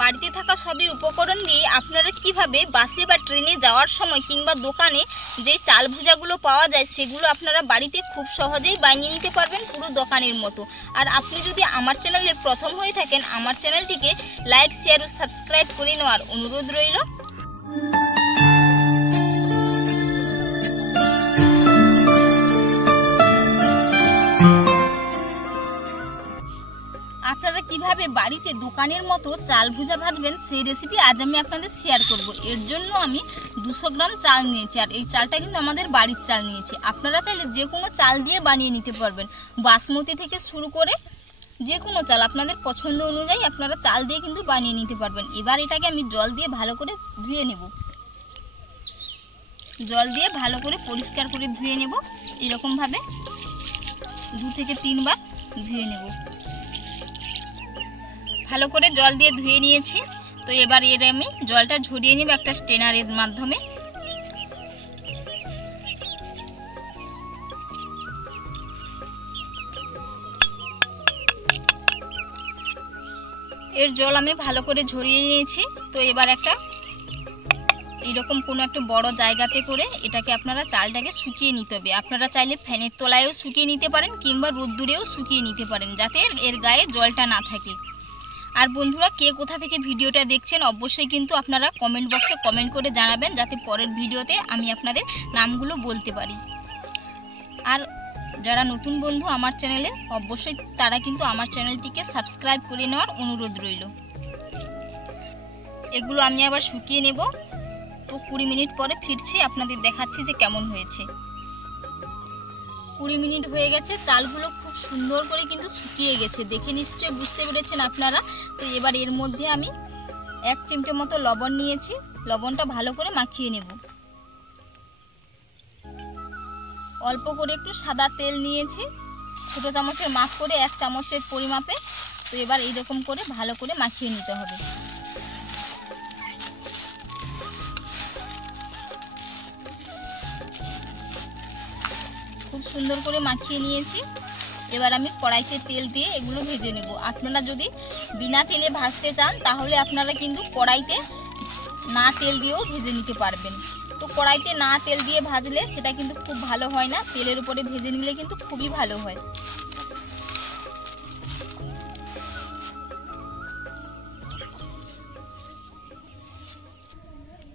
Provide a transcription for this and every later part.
বাড়িতে থাকা সবই উপকরণ দিয়ে আপনারা কিভাবে বাসে বা ট্রেনে যাওয়ার সময় কিংবা দোকানে যে চাল ভুজাগুলো পাওয়া যায় সেগুলো আপনারা বাড়িতে খুব সহজেই বানিয়ে নিতে পারবেন পুরো দোকানের মতো। আর আপনি যদি আমার চ্যানেলে প্রথম হয়ে থাকেন, আমার চ্যানেলটিকে লাইক, শেয়ার ও সাবস্ক্রাইব করে নেওয়ার অনুরোধ রইল। আপনারা কিভাবে বাড়িতে দোকানের মতো চাল ভুজা ভাজবেন সেই রেসিপি আজ আমি আপনাদের শেয়ার করব। এর জন্য আমি 200 গ্রাম চাল নিয়েছি, আর এই চালটা কিন্তু আমাদের বাড়ির চাল নিয়েছি। আপনারা চাইলে যে কোনো চাল দিয়ে বানিয়ে নিতে পারবেন, বাসমতি থেকে শুরু করে যে কোনো চাল আপনাদের পছন্দ অনুযায়ী আপনারা চাল দিয়ে কিন্তু বানিয়ে নিতে পারবেন। এবার এটাকে আমি জল দিয়ে ভালো করে ধুয়ে নেব। জল দিয়ে ভালো করে পরিষ্কার করে ধুয়ে নেব। এরকম ভাবে 2 থেকে 3 বার ধুয়ে নেব। ভালো করে জল দিয়ে ধুয়ে নিয়েছি। তো এবার এর আমি জলটা ঝরিয়ে নেব একটা স্ট্রেনারের মাধ্যমে। এর জল আমি ভালো করে ঝরিয়ে নিয়েছি। তো এবার একটা এরকম কোনো একটা বড় জায়গাতে করে এটাকে আপনারা চালটাকে শুকিয়ে নিতে হবে। আপনারা চাইলে ফ্যানের তলায়ও শুকিয়ে নিতে পারেন কিংবা রোদ্দুরেও শুকিয়ে নিতে পারেন, যাতে এর গায়ে জলটা না থাকে। আর বন্ধুরা, কে কোথা থেকে ভিডিওটা দেখছেন অবশ্যই কিন্তু আপনারা কমেন্ট বক্সে কমেন্ট করে জানাবেন, যাতে পরের ভিডিওতে আমি আপনাদের নামগুলো বলতে পারি। আর যারা নতুন বন্ধু আমার চ্যানেলে, অবশ্যই তারা কিন্তু আমার চ্যানেলটিকে সাবস্ক্রাইব করে নেওয়ার অনুরোধ রইল। এগুলো আমি আবার শুকিয়ে নেব। তো 20 মিনিট পরে ফিরছি, আপনাদের দেখাচ্ছি যে কেমন হয়েছে। 20 মিনিট হয়ে গেছে, চালগুলো খুব সুন্দর করে কিন্তু শুকিয়ে গেছে, দেখে নিশ্চয়ই বুঝতে পেরেছেন আপনারা। তো এবার এর মধ্যে আমি 1 চিমটে মতো লবণ নিয়েছি, লবণটা ভালো করে মাখিয়ে নেব। অল্প করে একটু সাদা তেল নিয়েছি, ছোট চামচের মাপ করে 1 চামচের পরিমাপে। তো এবার এইরকম করে ভালো করে মাখিয়ে নিতে হবে। খুব সুন্দর করে মাখিয়ে নিয়েছি। এবার আমি কড়াইতে তেল দিয়ে এগুলো ভেজে নেব। আপনারা যদি বিনা তেলে ভাজতে চান তাহলে আপনারা কিন্তু কড়াইতে না তেল দিয়েও ভেজে নিতে পারবেন। তো কড়াইতে না তেল দিয়ে ভাজলে সেটা কিন্তু খুব ভালো হয় না, তেলের উপরে ভেজে নিলে কিন্তু খুবই ভালো হয়।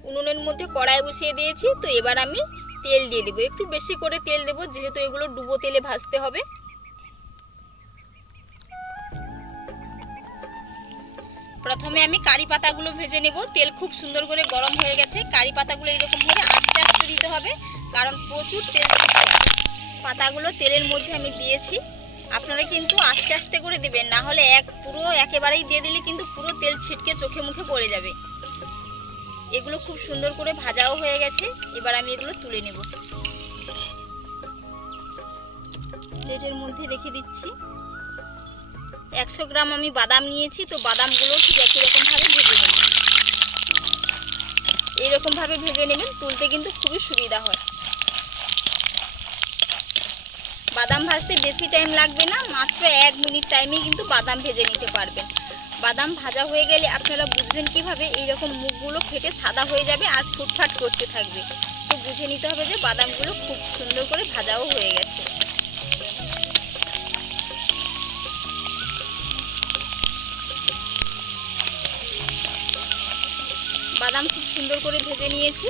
উনুনের মধ্যে কড়াই বসিয়ে দিয়েছি। তো এবার আমি তেল দিয়ে দেবো, একটু বেশি করে তেল দেবো, যেহেতু এগুলো ডুবো তেলে ভাজতে হবে। প্রথমে আমি কারি পাতাগুলো ভেজে নেব। তেল খুব সুন্দর করে গরম হয়ে গেছে। কারি পাতাগুলো এরকম করে আস্তে আস্তে দিতে হবে, কারণ প্রচুর তেল। পাতাগুলো তেলের মধ্যে আমি দিয়েছি, আপনারা কিন্তু আস্তে আস্তে করে দিবেন, না হলে পুরো একেবারেই দিয়ে দিলে কিন্তু পুরো তেল ছিটকে চোখে মুখে পড়ে যাবে। এগুলো খুব সুন্দর করে ভাজাও হয়ে গেছে। এবার আমি এগুলো তুলে নেব। প্লেটের মধ্যে রেখে দিচ্ছি। 100 গ্রাম আমি বাদাম নিয়েছি। তো বাদামগুলো ঠিক একই রকম ভাবে ভেজে নেব। এইরকম ভাবে ভেজে নেবেন, তুলতে কিন্তু খুবই সুবিধা হয়। বাদাম ভাজতে বেশি টাইম লাগবে না, মাত্র 1 মিনিট টাইমে কিন্তু বাদাম ভেজে নিতে পারবেন। বাদাম ভাজা হয়ে গেলে আপনারা বুঝবেন কিভাবে, এইরকম মুখগুলো ফেটে সাদা হয়ে যাবে আর ফুটফাট করতে থাকবে। তো বুঝে নিতে হবে যে বাদামগুলো খুব সুন্দর করে ভাজাও হয়ে গেছে। বাদাম খুব সুন্দর করে ভেজে নিয়েছি।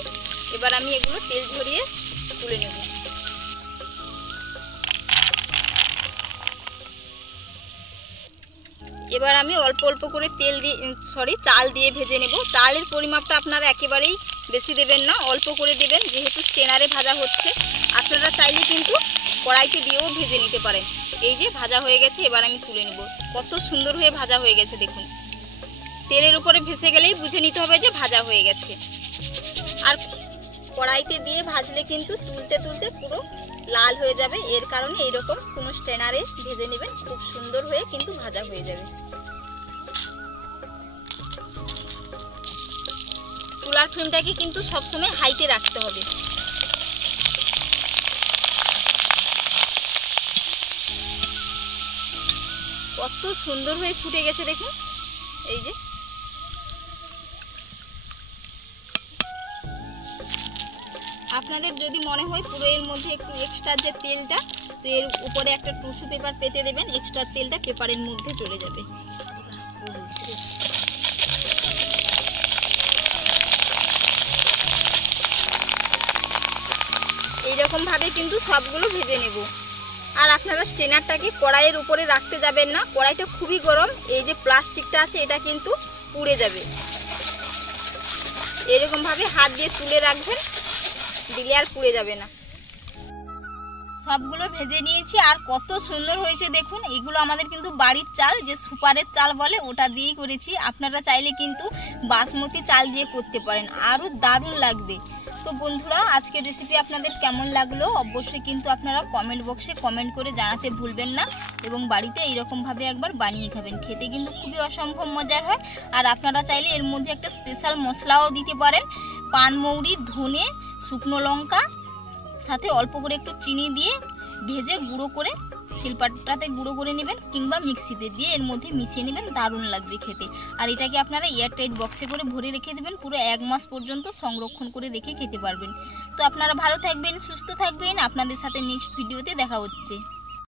এবার আমি এগুলো তেল ঝরিয়ে তুলে নেব। এবার আমি অল্প অল্প করে চাল দিয়ে ভেজে নেব। চালের পরিমাপটা আপনারা একেবারেই বেশি দেবেন না, অল্প করে দেবেন, যেহেতু স্ট্রেনারে ভাজা হচ্ছে। আপনারা চাইলে কিন্তু কড়াইতে দিয়েও ভেজে নিতে পারেন। এই যে ভাজা হয়ে গেছে, এবার আমি তুলে নেব। কত সুন্দর হয়ে ভাজা হয়ে গেছে দেখুন। তেলের উপরে ভেসে গেলেই বুঝে নিতে হবে যে ভাজা হয়ে গেছে। আর কড়াইতে দিয়ে ভাজলে কিন্তু তুলতে তুলতে পুরো লাল হয়ে যাবে। এর কারণে এইরকম কোনো স্ট্রেনারে ভেজে নেবেন, খুব সুন্দর হয়ে কিন্তু ভাজা হয়ে যাবে। চুলার ফ্লেমটাকে কিন্তু সবসময় হাইতে রাখতে হবে। কত সুন্দর হয়ে ফুটে গেছে দেখুন। এই যে আপনাদের যদি মনে হয় পুরো এর মধ্যে একটু এক্সট্রা যে তেলটা, তো এর উপরে একটা টিস্যু পেপার পেতে দেবেন, এক্সট্রা তেলটা পেপারের মধ্যে চলে যাবে। এইরকম ভাবে কিন্তু সবগুলো ভেজে নেব। আর আপনারা স্টেনারটাকে কড়াইয়ের উপরে রাখতে যাবেন না, কড়াইটা খুবই গরম, এই যে প্লাস্টিকটা আছে এটা কিন্তু পুড়ে যাবে। এরকম ভাবে হাত দিয়ে তুলে রাখবেন, দিলে আর পুড়ে যাবে না। সবগুলো ভেজে নিয়েছি আর কত সুন্দর হয়েছে দেখুন। এগুলো আমাদের কিন্তু বাড়ির চাল, যে সুপারের চাল বলে, ওটা দিয়েই করেছি। আপনারা চাইলে কিন্তু বাসমতি চাল দিয়ে করতে পারেন, আরও দারুণ লাগবে। তো বন্ধুরা, আজকের রেসিপি আপনাদের কেমন লাগলো অবশ্যই কিন্তু আপনারা কমেন্ট বক্সে কমেন্ট করে জানাতে ভুলবেন না, এবং বাড়িতে এইরকমভাবে একবার বানিয়ে খাবেন, খেতে কিন্তু খুবই অসম্ভব মজার হয়। আর আপনারা চাইলে এর মধ্যে একটা স্পেশাল মশলাও দিতে পারেন, পানমৌরি, ধনে, শুকনো লঙ্কা, সাথে অল্প করে একটু চিনি দিয়ে ভেজে গুঁড়ো করে শিলপাটাতে গুঁড়ো করে নেবেন, কিংবা মিক্সিতে দিয়ে এর মধ্যে মিশিয়ে নেবেন, দারুণ লাগবে খেতে। আর এটাকে আপনারা এয়ারটাইট বক্সে করে ভরে রেখে দেবেন, পুরো 1 মাস পর্যন্ত সংরক্ষণ করে রেখে খেতে পারবেন। তো আপনারা ভালো থাকবেন, সুস্থ থাকবেন, আপনাদের সাথে নেক্সট ভিডিওতে দেখা হচ্ছে।